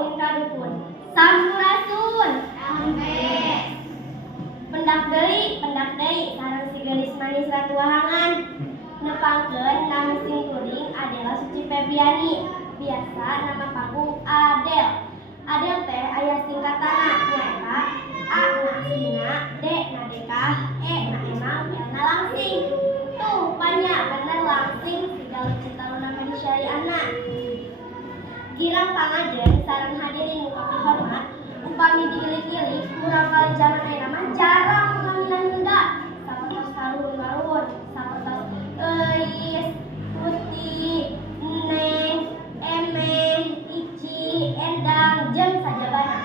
ulin kadukun. Sampurasun. Sampai. Pendak deui sareng si gelis manis ratu wahangan. Nepangkeun nama sing kuring adalah Suci Febriani. Biasa nama panggung Adel. Adel teh aya singkatana nyaeta A na aslina, D na dekah, E na emang, L na langsing. Tuh, banyak bener langsing segala cita nama di syariahna. Girang pangajen sareng hadirin kopi hormat upami digilik-gilik kurang kali zaman ayeuna mah jarang panggilan Sunda. Sapertos karun-karun, sapertos euis, putih, neng, emeh, ici, endang, jeung sajabana.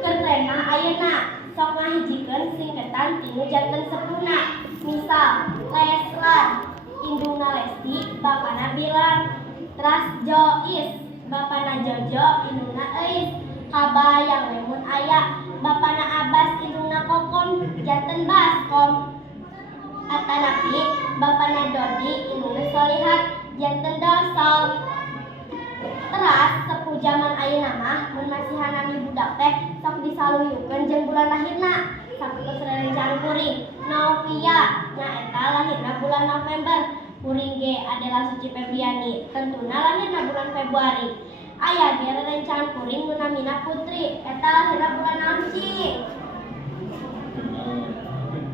Keur mah ayeuna sok ngahijikeun singketan tinu janten sepuhna. Misal Leslar, indungna Lesti, bapana Bilar. Tras Jois, bapana Jojo, indungna Eis. Kabayang lemun aya, bapana Abbas, indungna Kokom, janten Baskom. Atanapi, bapana Dodi, indungna Solihat, janten Dosol. Teras sepuh zaman ayeuna mah mun masih hanami budak teh sok disaluyukeun jeung bulan lahirna. Sapertos rerencan kuring Novia nyaeta lahirna bulan November. Kuring ge adalah Suci Febriani, tentuna lahirna bulan Februari. Aya ge rerencan kuring nu namina Putri, eta lahirna bulan Nauci.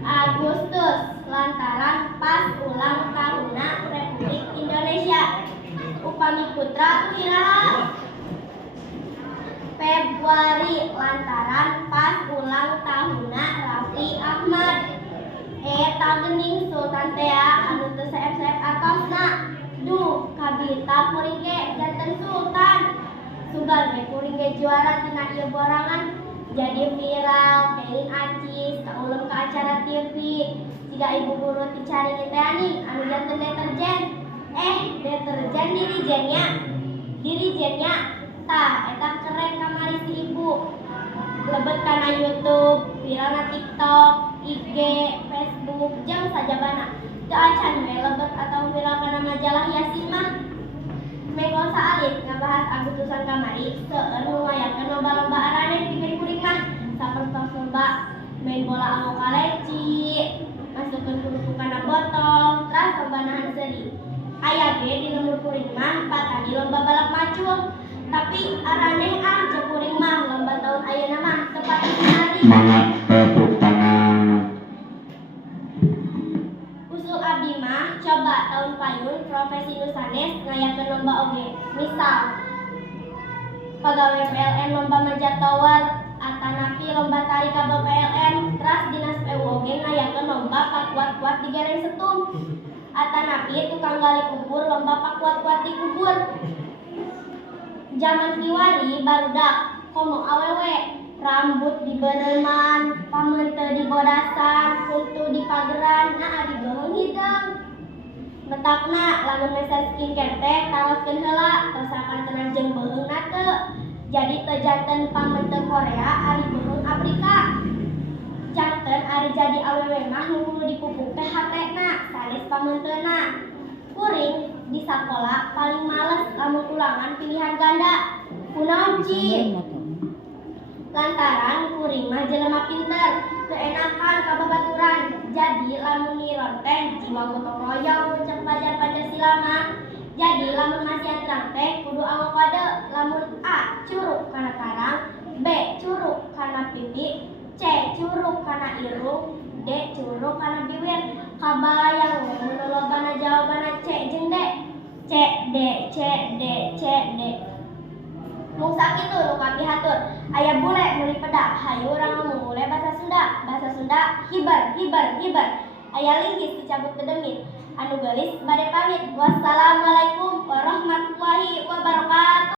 Agustus lantaran pas ulang tahunna Republik Indonesia. Upami putra kuiraha. Februari lantaran pas ulang tahunna Raffi Ahmad. Eta geuning Sultan tea anu teu saep-saep atosna. Duh, kabita kuring ge janten Sultan. Sugan ge kuring ge juara tina ieu borangan. Jadi viral, pengen acis, kaulem ke acara TV. Siga ibu guru dicaringin teh ani anu janten deterjen. Deterjen dirijennya. Tah, eta keren kamari si ibu. Lebet kana YouTube, viral na TikTok, IG, Facebook, jeung sajabana. Teu acan we lebet atau viral kana majalah Yasin mah. Mengko saalit ngabahas Agustusan kamari, seueur ngayakeun lomba-lomba araneh pikeun kuring mah. Sapertos lomba main bola anu kaleci, masukkeun kudu kana botol, tras lomba nahan seuri. Aya ge di lembur kuring mah patadi lomba balap macul. Tapi araneh jeung kuring mah lomba tahun ayeuna mah tepat hari. Semangat tepuk tangan. Usul abdi mah coba tahun payun profesi nu sanes ngayakeun lomba oge. Misal pagawe PLN lomba manjat tower, atanapi lomba tari kabel PLN, tras dinas PU oge ngayakeun lomba pakuat-kuat di gareng setum. Atanapi tukang gali kubur lomba pakuat-kuat di kubur. Zaman kiwari barudak komo awewe, rambut dibeureman, pameuteu di bodasan, kutu di pageran, di beuheung hidung. Metakna lamun mesen skincare teh taroskeun heula, tos sakantenan jeung beuheungna teu. Jadi teu janten pameuteu Korea ari beuheung Afrika. Janten ari jadi awewe mah nu kudu dipupuk teh hatena, sanes pameuteuna. Kuring di sakola paling males lamun ulangan pilihan ganda. Kunaon cing? Lantaran kuring mah jelema pinter, teu enakan ka babaturan. Jadi lamun niron teh jiwa gotong royong cek pelajar Pancasila mah. Jadi lamun masihan terang teh kudu anggo kode. Lamun A curug kana karang, B curug kana pipi, C curug kana irung, D curug kana bibir. Kabayang we mun lobana jawabana C jeung D. C D. Mung sakitu nu kapihatur. Aya bule meuli pedak, hayu urang ngomong bule bahasa Sunda. Bahasa Sunda hiber. Aya linggis dicabut teu demit. Anu geulis bade pamit. Wassalamualaikum warahmatullahi wabarakatuh.